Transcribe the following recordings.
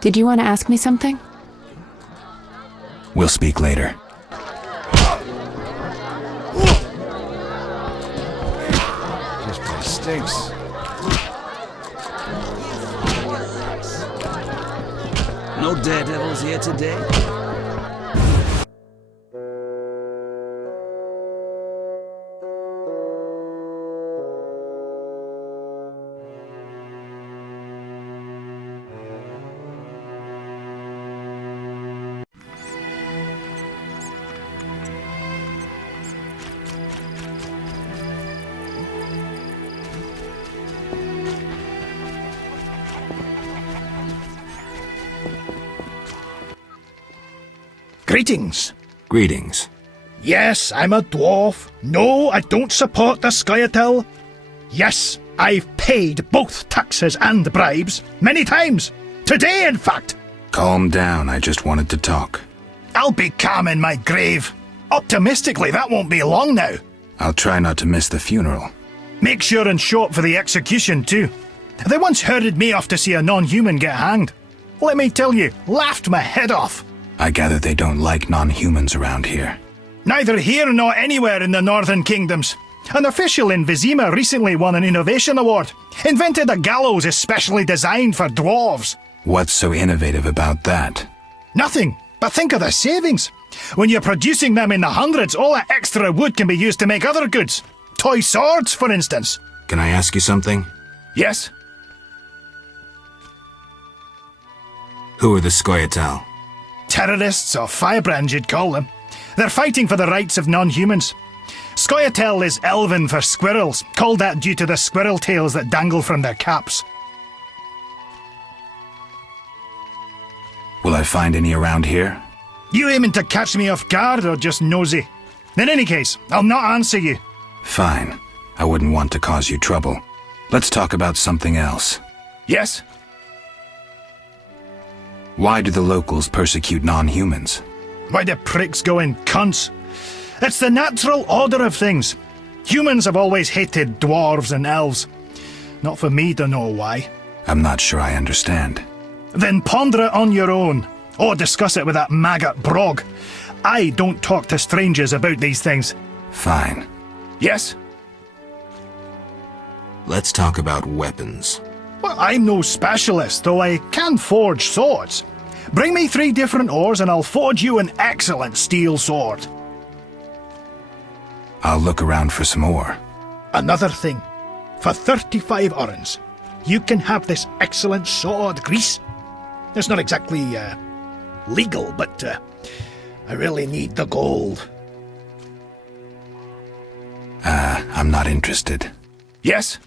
Did you want to ask me something? We'll speak later. This place stinks. No daredevils here today? Greetings. Greetings. Yes, I'm a dwarf. No, I don't support the Scoia'tael. Yes, I've paid both taxes and bribes many times. Today, in fact. Calm down, I just wanted to talk. I'll be calm in my grave. Optimistically, that won't be long now. I'll try not to miss the funeral. Make sure and show up for the execution, too. They once herded me off to see a non-human get hanged. Let me tell you, laughed my head off. I gather they don't like non-humans around here. Neither here nor anywhere in the Northern Kingdoms. An official in Vizima recently won an innovation award. Invented a gallows especially designed for dwarves. What's so innovative about that? Nothing, but think of the savings. When you're producing them in the hundreds, all that extra wood can be used to make other goods. Toy swords, for instance. Can I ask you something? Yes? Who are the Scoia'tael? Terrorists, or firebrands you'd call them. They're fighting for the rights of non-humans. Scoia'tael is Elven for squirrels, called that due to the squirrel tails that dangle from their caps. Will I find any around here? You aiming to catch me off guard or just nosy? In any case, I'll not answer you. Fine. I wouldn't want to cause you trouble. Let's talk about something else. Yes? Why do the locals persecute non-humans? Why do pricks go in cunts? It's the natural order of things. Humans have always hated dwarves and elves. Not for me to know why. I'm not sure I understand. Then ponder it on your own. Or discuss it with that maggot Brog. I don't talk to strangers about these things. Fine. Yes? Let's talk about weapons. Well, I'm no specialist, though I can forge swords. Bring me 3 different ores and I'll forge you an excellent steel sword. I'll look around for some more. Another thing. For 35 orens, you can have this excellent sword, Grease. It's not exactly, legal, but, I really need the gold. I'm not interested. Yes?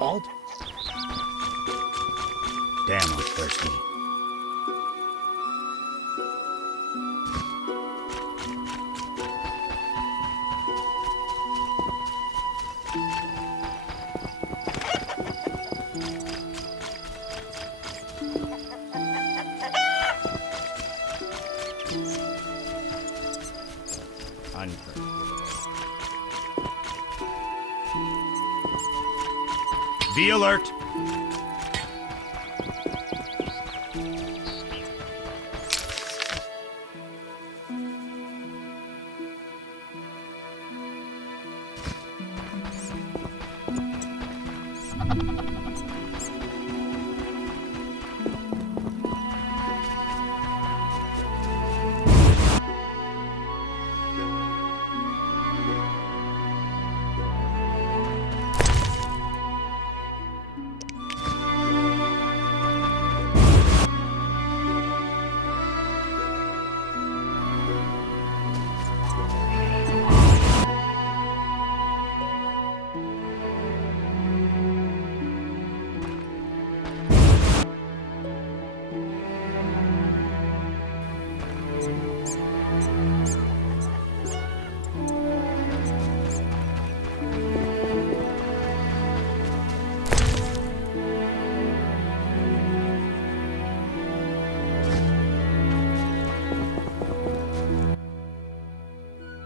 Odd. Damn, I'm thirsty. I'm thirsty. Be alert!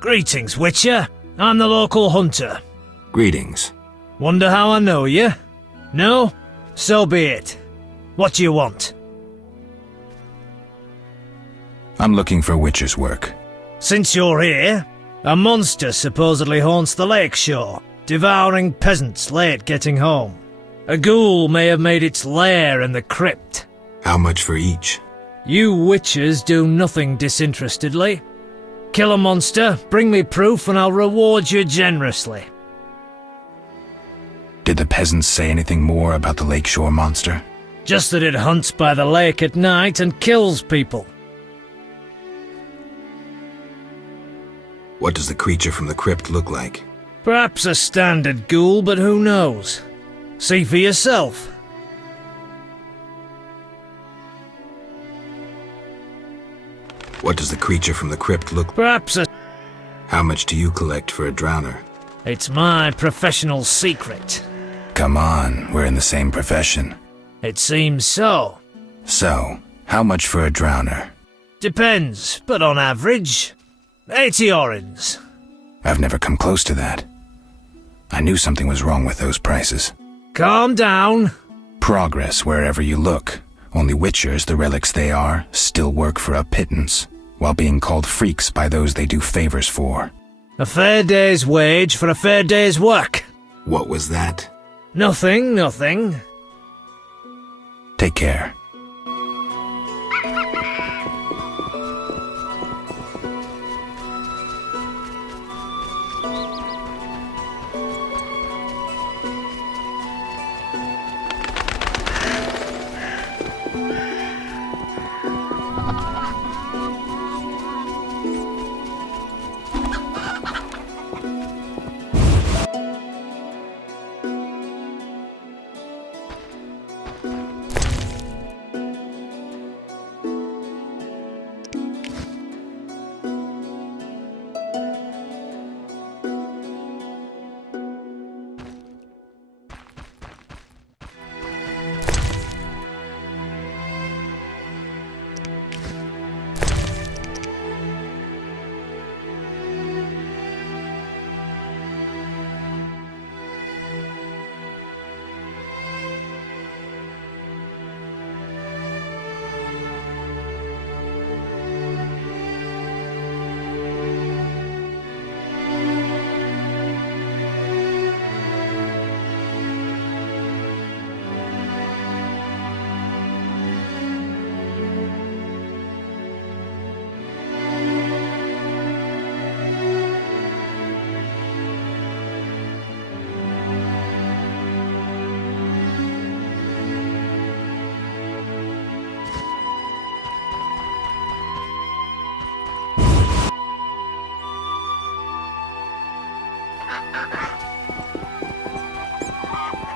Greetings, Witcher. I'm the local hunter. Greetings. Wonder how I know you? No? So be it. What do you want? I'm looking for Witcher's work. Since you're here, a monster supposedly haunts the lakeshore, devouring peasants late getting home. A ghoul may have made its lair in the crypt. How much for each? You witchers do nothing disinterestedly. Kill a monster, bring me proof, and I'll reward you generously. Did the peasants say anything more about the lakeshore monster? Just that it hunts by the lake at night and kills people. What does the creature from the crypt look like? Perhaps a standard ghoul, but who knows? See for yourself. What does the creature from the crypt look like? Perhaps a... How much do you collect for a drowner? It's my professional secret. Come on, we're in the same profession. It seems so. So, how much for a drowner? Depends, but on average, 80 orens. I've never come close to that. I knew something was wrong with those prices. Calm down. Progress wherever you look. Only witchers, the relics they are, still work for a pittance, while being called freaks by those they do favors for. A fair day's wage for a fair day's work. What was that? Nothing, nothing. Take care.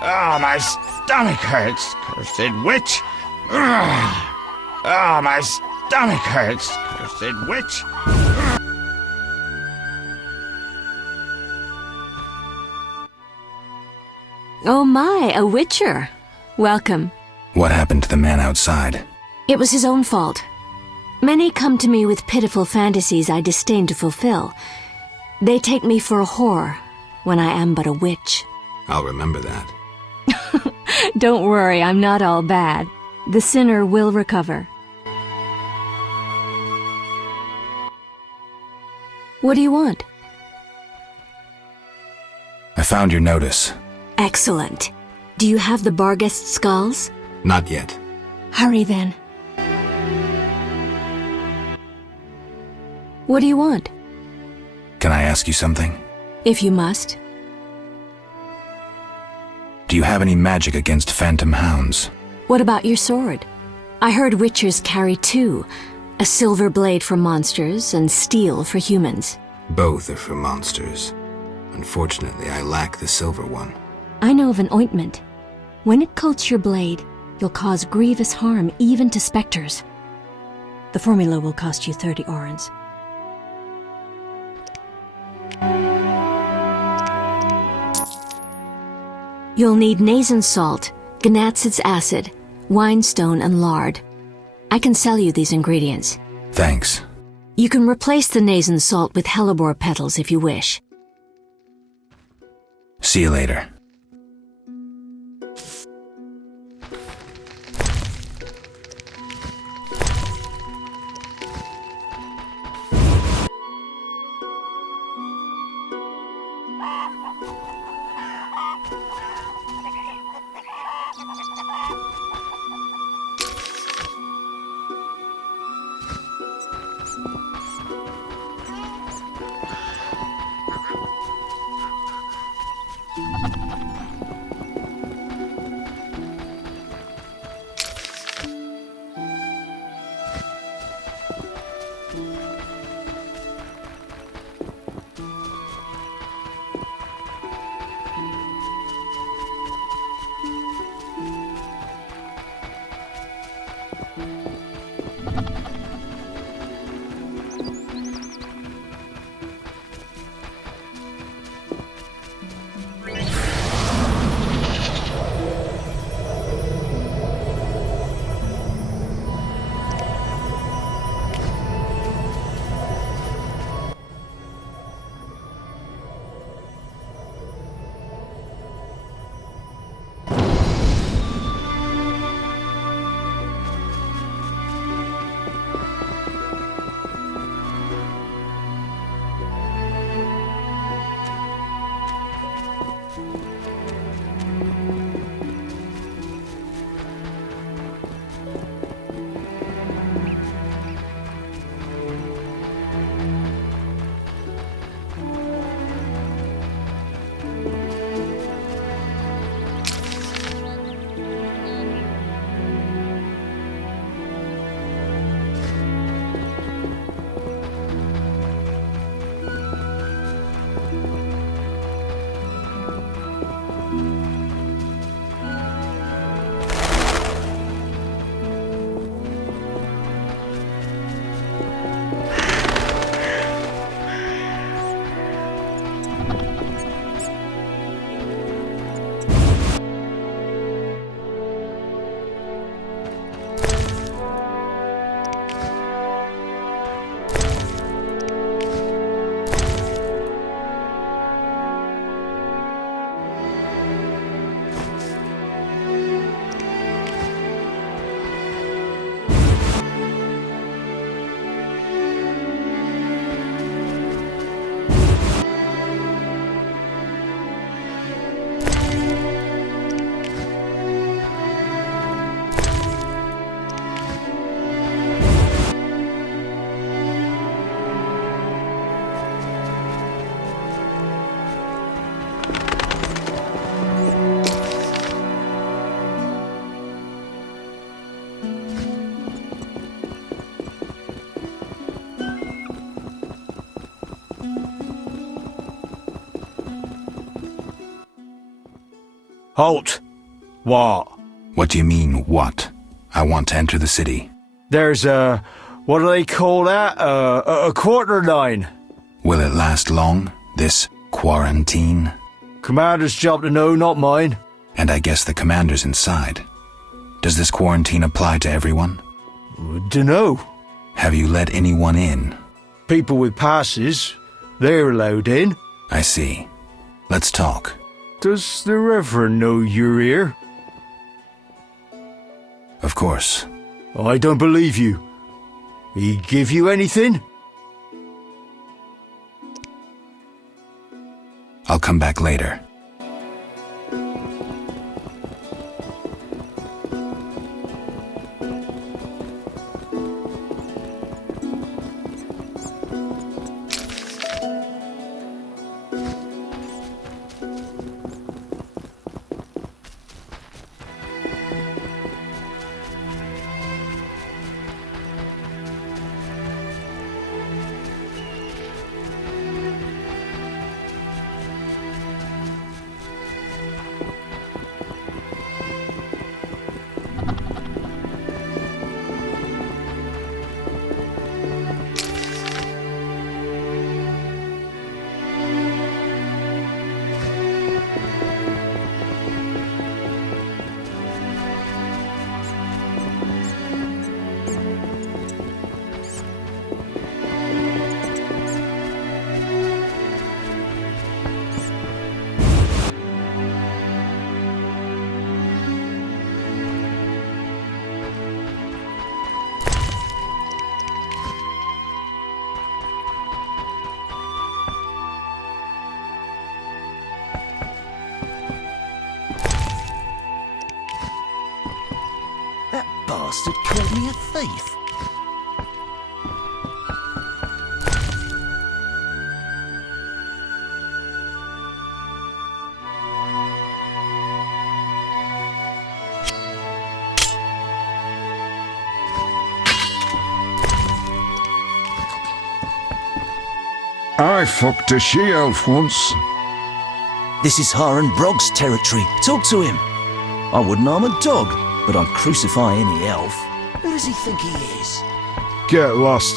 Oh, my stomach hurts, cursed witch! Ugh. Oh, my stomach hurts, cursed witch! Oh my, a witcher. Welcome. What happened to the man outside? It was his own fault. Many come to me with pitiful fantasies I disdain to fulfill. They take me for a whore, when I am but a witch. I'll remember that. Don't worry, I'm not all bad. The sinner will recover. What do you want? I found your notice. Excellent. Do you have the Barghest skulls? Not yet. Hurry then. What do you want? Can I ask you something? If you must. Do you have any magic against phantom hounds? What about your sword? I heard witchers carry two. A silver blade for monsters and steel for humans. Both are for monsters. Unfortunately, I lack the silver one. I know of an ointment. When it coats your blade, you'll cause grievous harm even to specters. The formula will cost you 30 orens. You'll need Nazen salt, Gnatzit's acid, whinstone, and lard. I can sell you these ingredients. Thanks. You can replace the Nazen salt with hellebore petals if you wish. See you later. Halt! What? What do you mean, what? I want to enter the city. There's what do they call that? A quarter line. Will it last long, this quarantine? Commander's job to know, not mine. And I guess the commander's inside. Does this quarantine apply to everyone? Dunno. Have you let anyone in? People with passes, they're allowed in. I see. Let's talk. Does the Reverend know you're here? Of course. I don't believe you. He give you anything? I'll come back later. a thief? I fucked a she-elf once. This is Haran Brog's territory. Talk to him. I wouldn't harm a dog, but I'd crucify any elf. Who does he think he is? Get lost.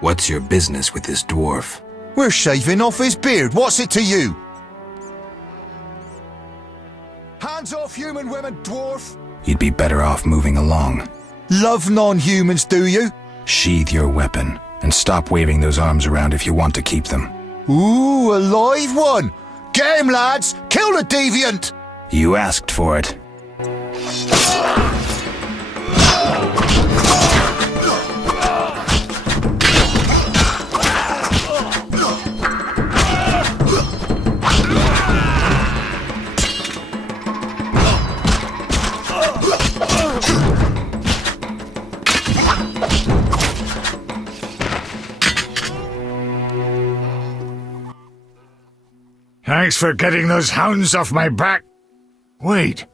What's your business with this dwarf? We're shaving off his beard. What's it to you? Hands off human women, dwarf! You'd be better off moving along. Love non-humans, do you? Sheathe your weapon, and stop waving those arms around if you want to keep them. Ooh, a live one! Get him, lads! Kill the deviant! You asked for it. Thanks for getting those hounds off my back. Wait,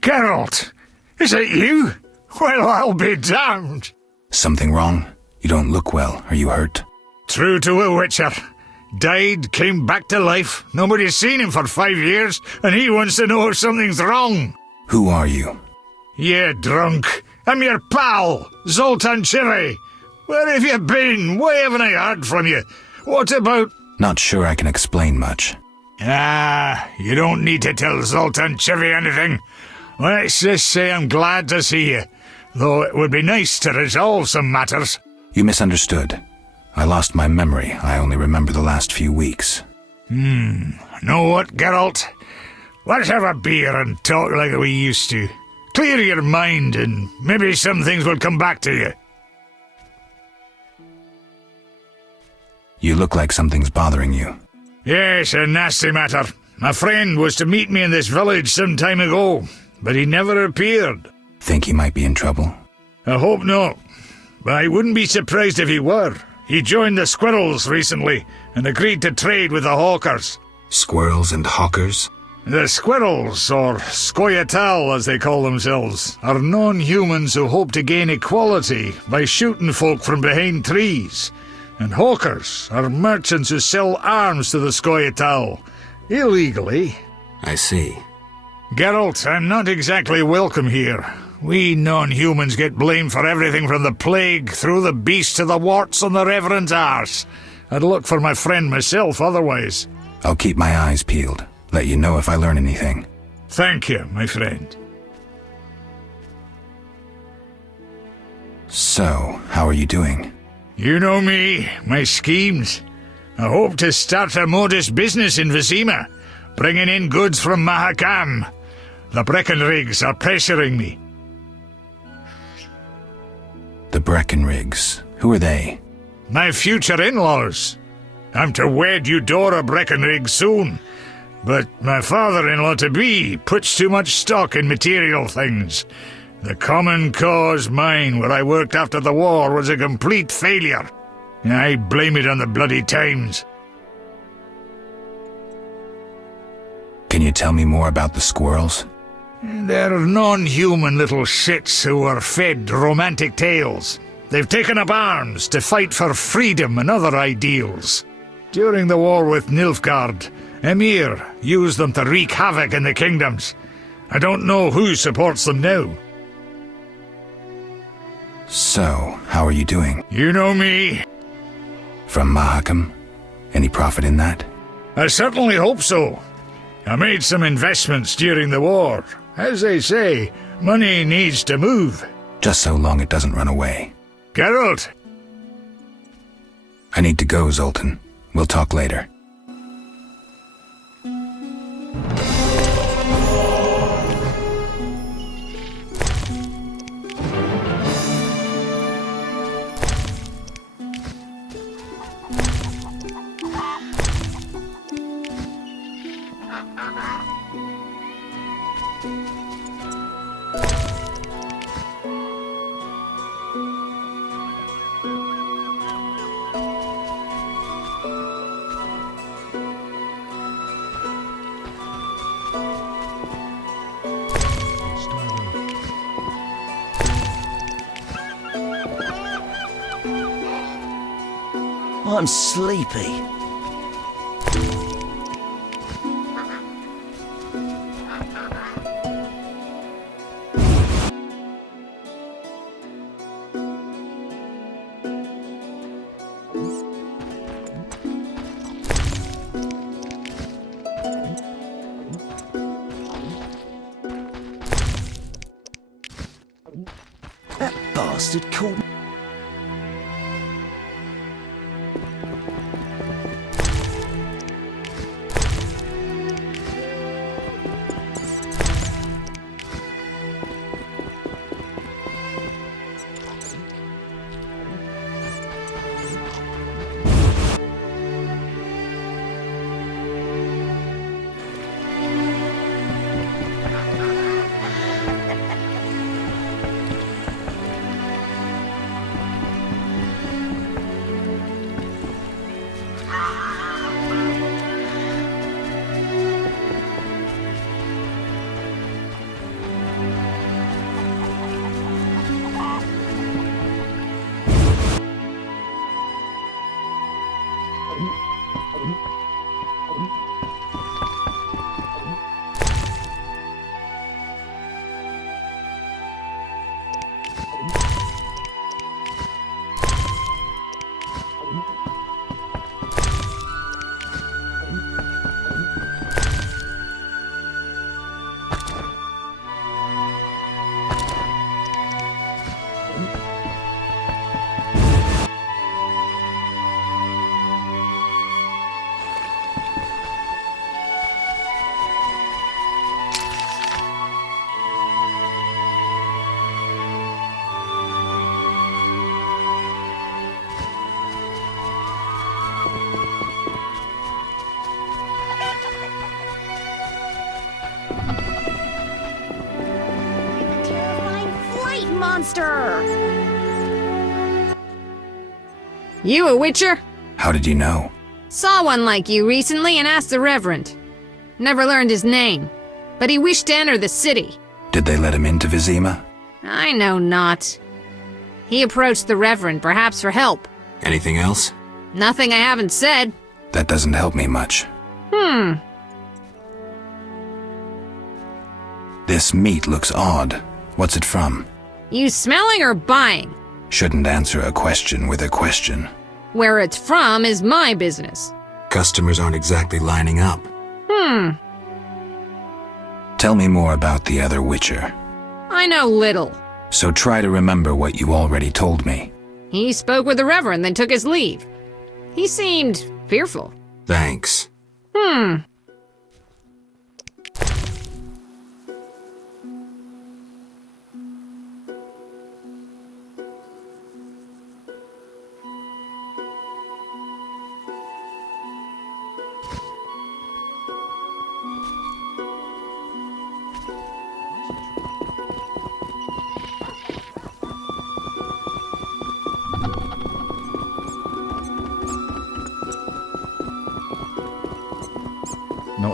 Geralt, is it you? Well, I'll be damned. Something wrong? You don't look well. Are you hurt? True to a witcher. Died, came back to life. Nobody's seen him for 5 years, and he wants to know if something's wrong. Who are you? Yeah, drunk. I'm your pal, Zoltan Chivy. Where have you been? Why haven't I heard from you? What about... Not sure I can explain much. You don't need to tell Zoltan Chivy anything. Let's just say I'm glad to see you, though it would be nice to resolve some matters. You misunderstood. I lost my memory. I only remember the last few weeks. Know what, Geralt? Let's have a beer and talk like we used to. Clear your mind and maybe some things will come back to you. You look like something's bothering you. Yes, a nasty matter. My friend was to meet me in this village some time ago, but he never appeared. Think he might be in trouble? I hope not, but I wouldn't be surprised if he were. He joined the Squirrels recently and agreed to trade with the Hawkers. Squirrels and hawkers? The Squirrels, or Scoia'tael as they call themselves, are non-humans who hope to gain equality by shooting folk from behind trees. And Hawkers are merchants who sell arms to the Scoia'tael, illegally. I see. Geralt, I'm not exactly welcome here. We non-humans get blamed for everything from the plague through the beast to the warts on the Reverend arse. I'd look for my friend myself otherwise. I'll keep my eyes peeled. Let you know if I learn anything. Thank you, my friend. So, how are you doing? You know me, my schemes. I hope to start a modest business in Vizima, bringing in goods from Mahakam. The Breckenrigs are pressuring me. The Breckenrigs. Who are they? My future in-laws. I'm to wed Eudora Breckenrig soon, but my father-in-law-to-be puts too much stock in material things. The Common Cause mine, where I worked after the war, was a complete failure. I blame it on the bloody times. Can you tell me more about the squirrels? They're non-human little shits who are fed romantic tales. They've taken up arms to fight for freedom and other ideals. During the war with Nilfgaard, Emir used them to wreak havoc in the kingdoms. I don't know who supports them now. So, how are you doing? You know me. From Mahakam? Any profit in that? I certainly hope so. I made some investments during the war. As they say, money needs to move. Just so long it doesn't run away. Geralt! I need to go, Zoltan. We'll talk later. I'm sleepy. That bastard called me. Monster! You a witcher? How did you know? Saw one like you recently and asked the Reverend. Never learned his name, but he wished to enter the city. Did they let him into Vizima? I know not. He approached the Reverend, perhaps for help. Anything else? Nothing I haven't said. That doesn't help me much. This meat looks odd. What's it from? You smelling or buying? Shouldn't answer a question with a question. Where it's from is my business. Customers aren't exactly lining up. Tell me more about the other Witcher. I know little. So try to remember what you already told me. He spoke with the Reverend, then took his leave. He seemed fearful. Thanks.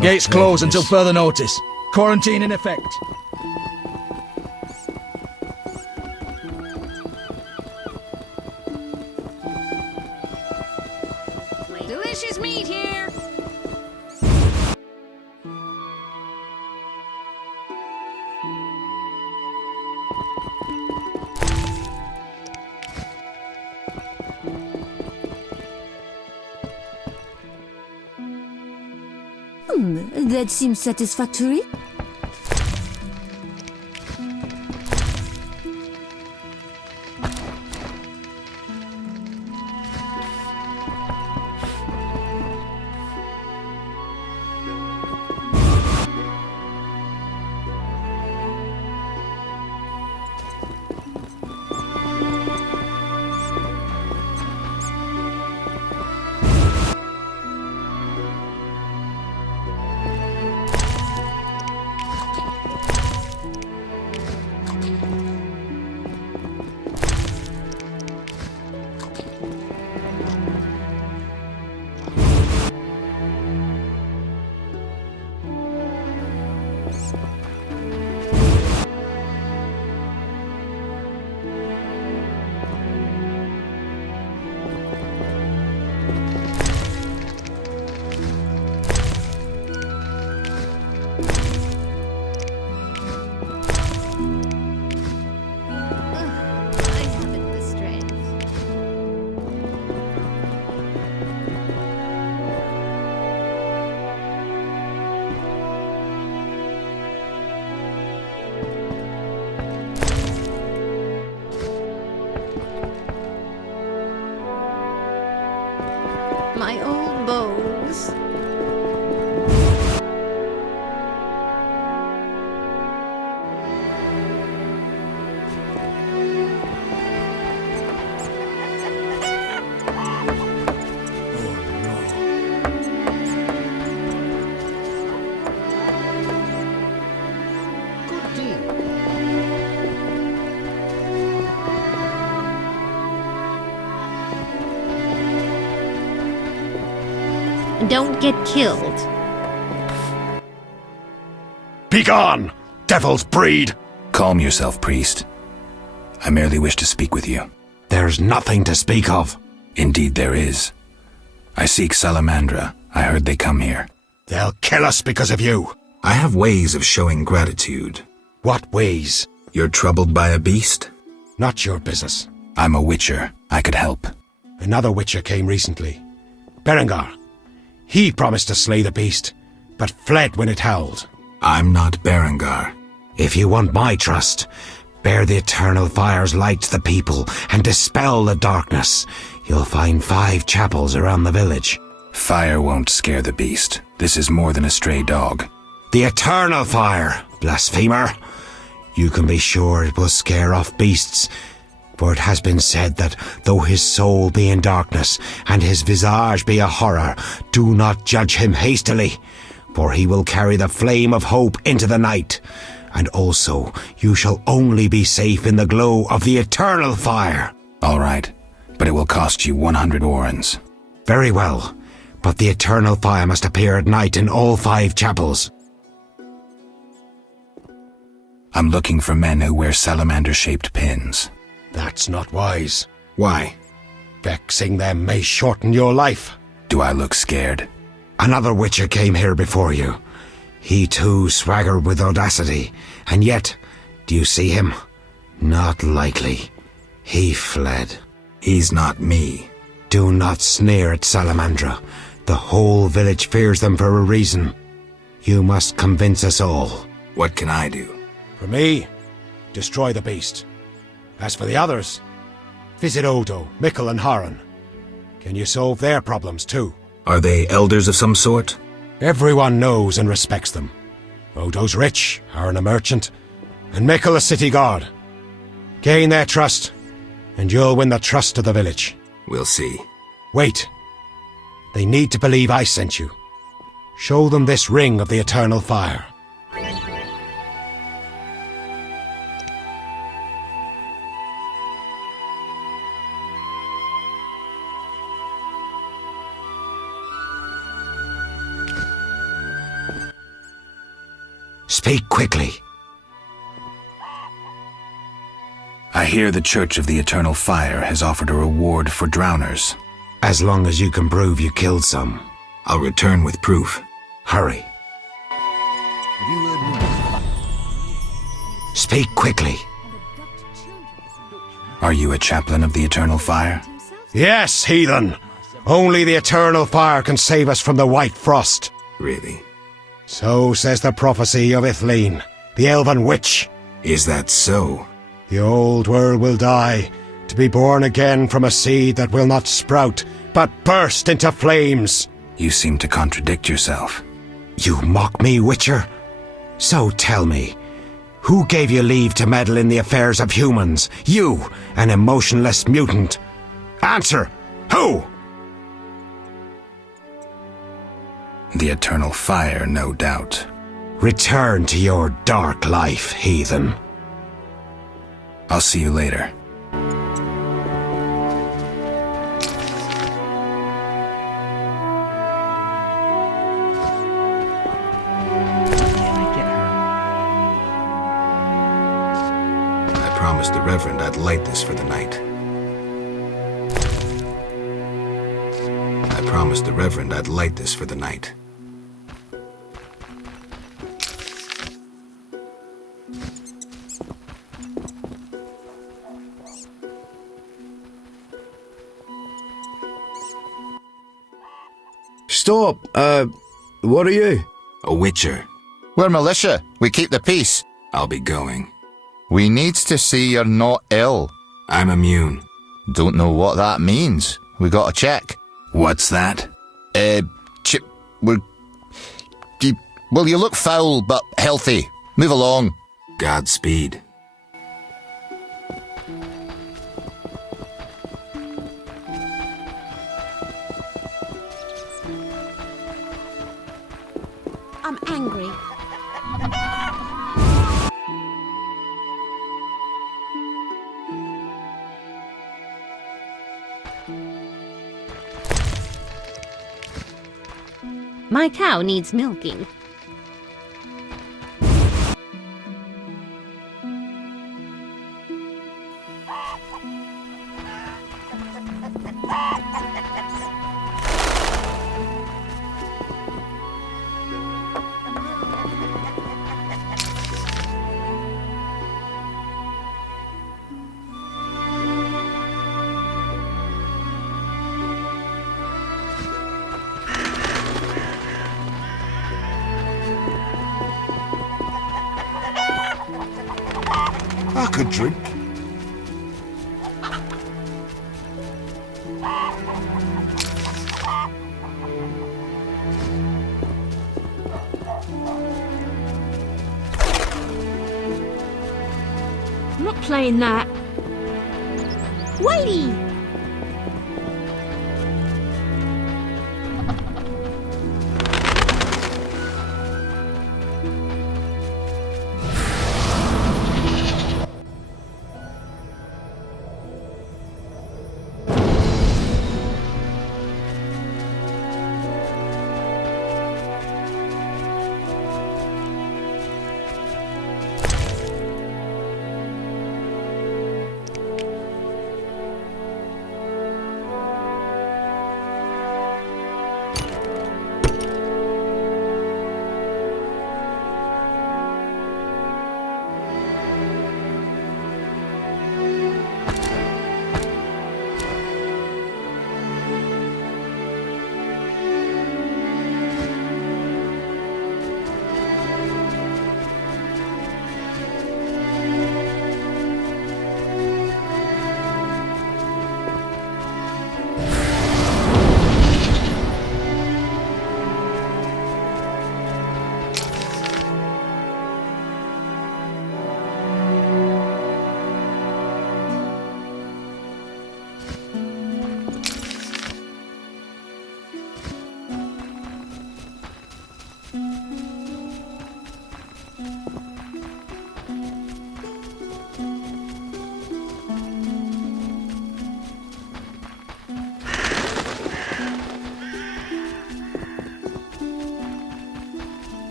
Gates closed until further notice. Quarantine in effect. Delicious meat here. That seems satisfactory. My old bows. Don't get killed. Begone, devil's breed! Calm yourself, priest. I merely wish to speak with you. There's nothing to speak of. Indeed there is. I seek Salamandra. I heard they come here. They'll kill us because of you. I have ways of showing gratitude. What ways? You're troubled by a beast? Not your business. I'm a witcher. I could help. Another witcher came recently. Berengar. He promised to slay the beast, but fled when it howled. I'm not Berengar. If you want my trust, bear the eternal fire's light to the people and dispel the darkness. You'll find 5 chapels around the village. Fire won't scare the beast. This is more than a stray dog. The eternal fire, blasphemer. You can be sure it will scare off beasts, for it has been said that though his soul be in darkness and his visage be a horror, do not judge him hastily, for he will carry the flame of hope into the night. And also, you shall only be safe in the glow of the eternal fire. All right, but it will cost you 100 orens. Very well, but the eternal fire must appear at night in all 5 chapels. I'm looking for men who wear salamander-shaped pins. That's not wise. Why? Vexing them may shorten your life. Do I look scared? Another witcher came here before you. He too swaggered with audacity, and yet, do you see him? Not likely. He fled. He's not me. Do not sneer at Salamandra. The whole village fears them for a reason. You must convince us all. What can I do? For me, destroy the beast. As for the others, visit Odo, Mikkel and Haran. Can you solve their problems too? Are they elders of some sort? Everyone knows and respects them. Odo's rich, Haran a merchant, and Mikkel a city guard. Gain their trust, and you'll win the trust of the village. We'll see. Wait. They need to believe I sent you. Show them this ring of the eternal fire. Speak quickly. I hear the Church of the Eternal Fire has offered a reward for drowners. As long as you can prove you killed some. I'll return with proof. Hurry. Speak quickly. Are you a chaplain of the Eternal Fire? Yes, heathen. Only the Eternal Fire can save us from the White Frost. Really? So says the prophecy of Ithleen, the elven witch. Is that so? The old world will die, to be born again from a seed that will not sprout, but burst into flames. You seem to contradict yourself. You mock me, Witcher? So tell me, who gave you leave to meddle in the affairs of humans? You, an emotionless mutant. Answer! Who? The Eternal Fire, no doubt. Return to your dark life, heathen. I'll see you later. I promised the Reverend I'd light this for the night. I promised the Reverend I'd light this for the night. Stop! What are you? A witcher. We're militia. We keep the peace. I'll be going. We needs to see you're not ill. I'm immune. Don't know what that means. We gotta check. What's that? Chip, well, you look foul, but healthy. Move along. Godspeed. I'm angry. My cow needs milking. I could drink. I'm not playing that. Whitey!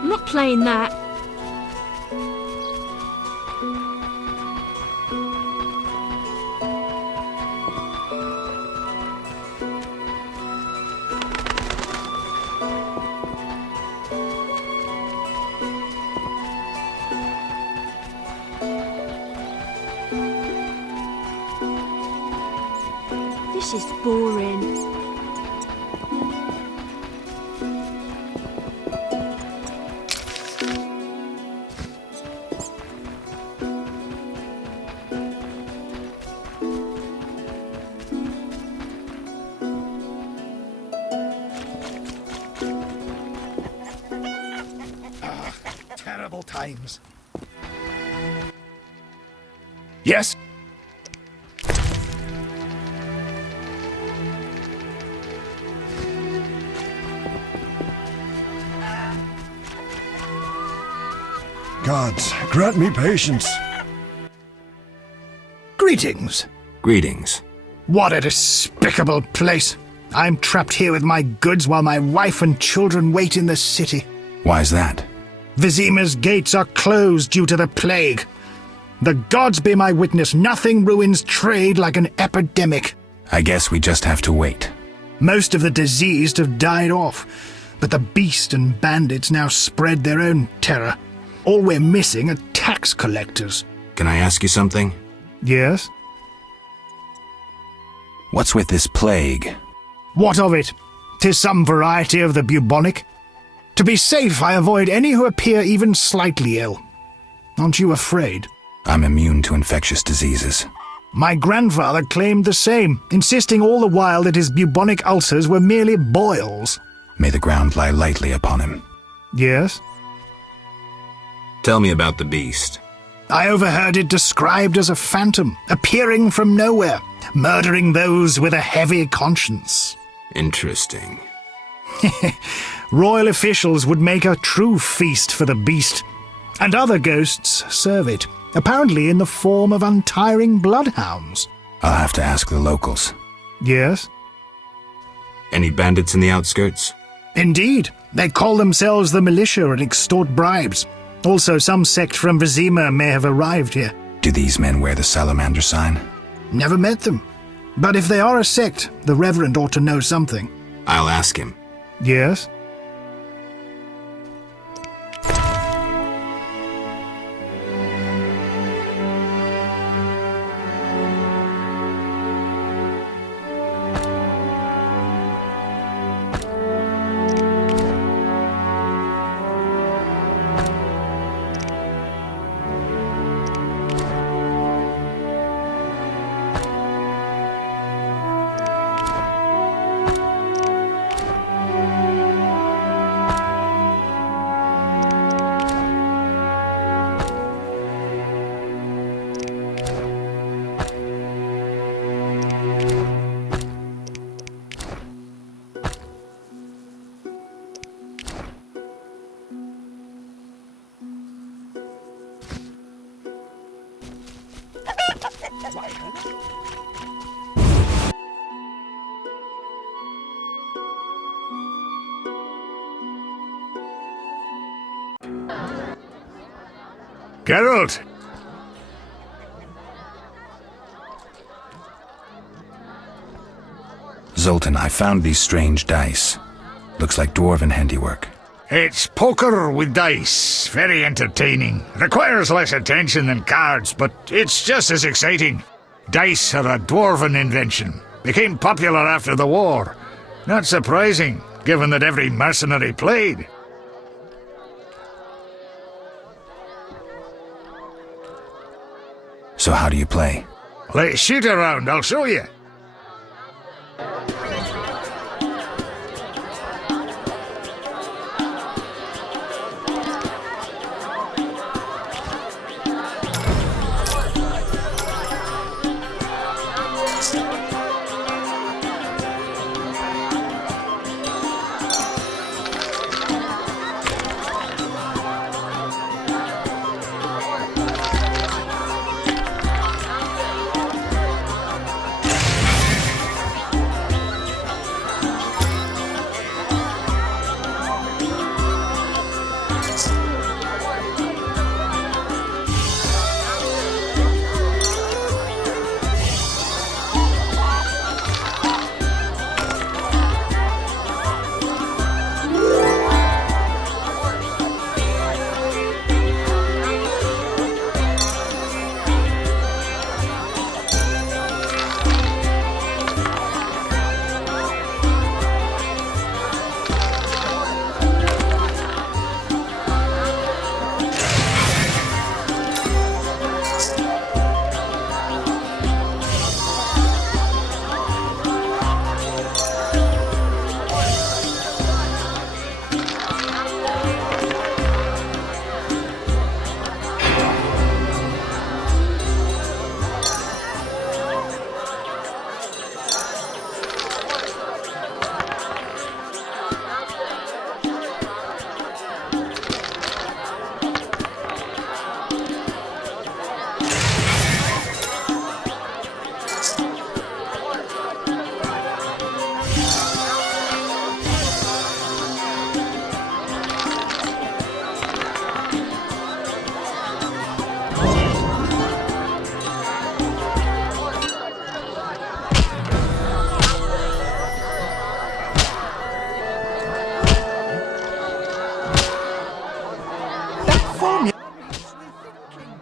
I'm not playing that. This is boring. Terrible times. Yes? Gods, grant me patience. Greetings. Greetings. What a despicable place. I'm trapped here with my goods while my wife and children wait in the city. Why's that? Vizima's gates are closed due to the plague. The gods be my witness, nothing ruins trade like an epidemic. I guess we just have to wait. Most of the diseased have died off, but the beast and bandits now spread their own terror. All we're missing are tax collectors. Can I ask you something? Yes? What's with this plague? What of it? 'Tis some variety of the bubonic. To be safe, I avoid any who appear even slightly ill. Aren't you afraid? I'm immune to infectious diseases. My grandfather claimed the same, insisting all the while that his bubonic ulcers were merely boils. May the ground lie lightly upon him. Yes? Tell me about the beast. I overheard it described as a phantom, appearing from nowhere, murdering those with a heavy conscience. Interesting. Royal officials would make a true feast for the beast, and other ghosts serve it, apparently in the form of untiring bloodhounds. I'll have to ask the locals. Yes? Any bandits in the outskirts? Indeed. They call themselves the militia and extort bribes. Also, some sect from Vizima may have arrived here. Do these men wear the salamander sign? Never met them. But if they are a sect, the Reverend ought to know something. I'll ask him. Yes? Geralt! Zoltan, I found these strange dice. Looks like dwarven handiwork. It's poker with dice. Very entertaining. Requires less attention than cards, but it's just as exciting. Dice are a dwarven invention. Became popular after the war. Not surprising, given that every mercenary played. So how do you play? Let's shoot around, I'll show you.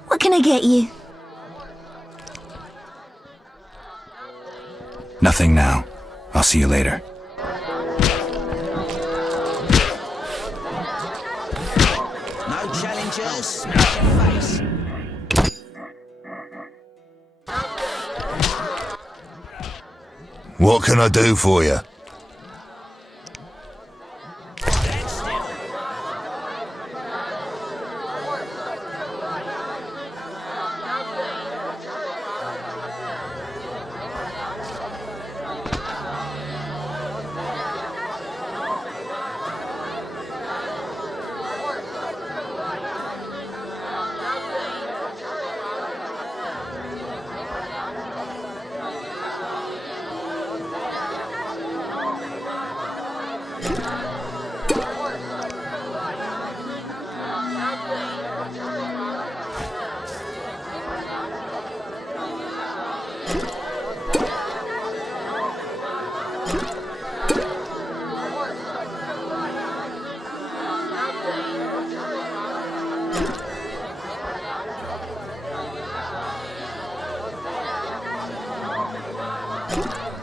What can I get you? Nothing now. I'll see you later. No challengers, smash your face. What can I do for you? You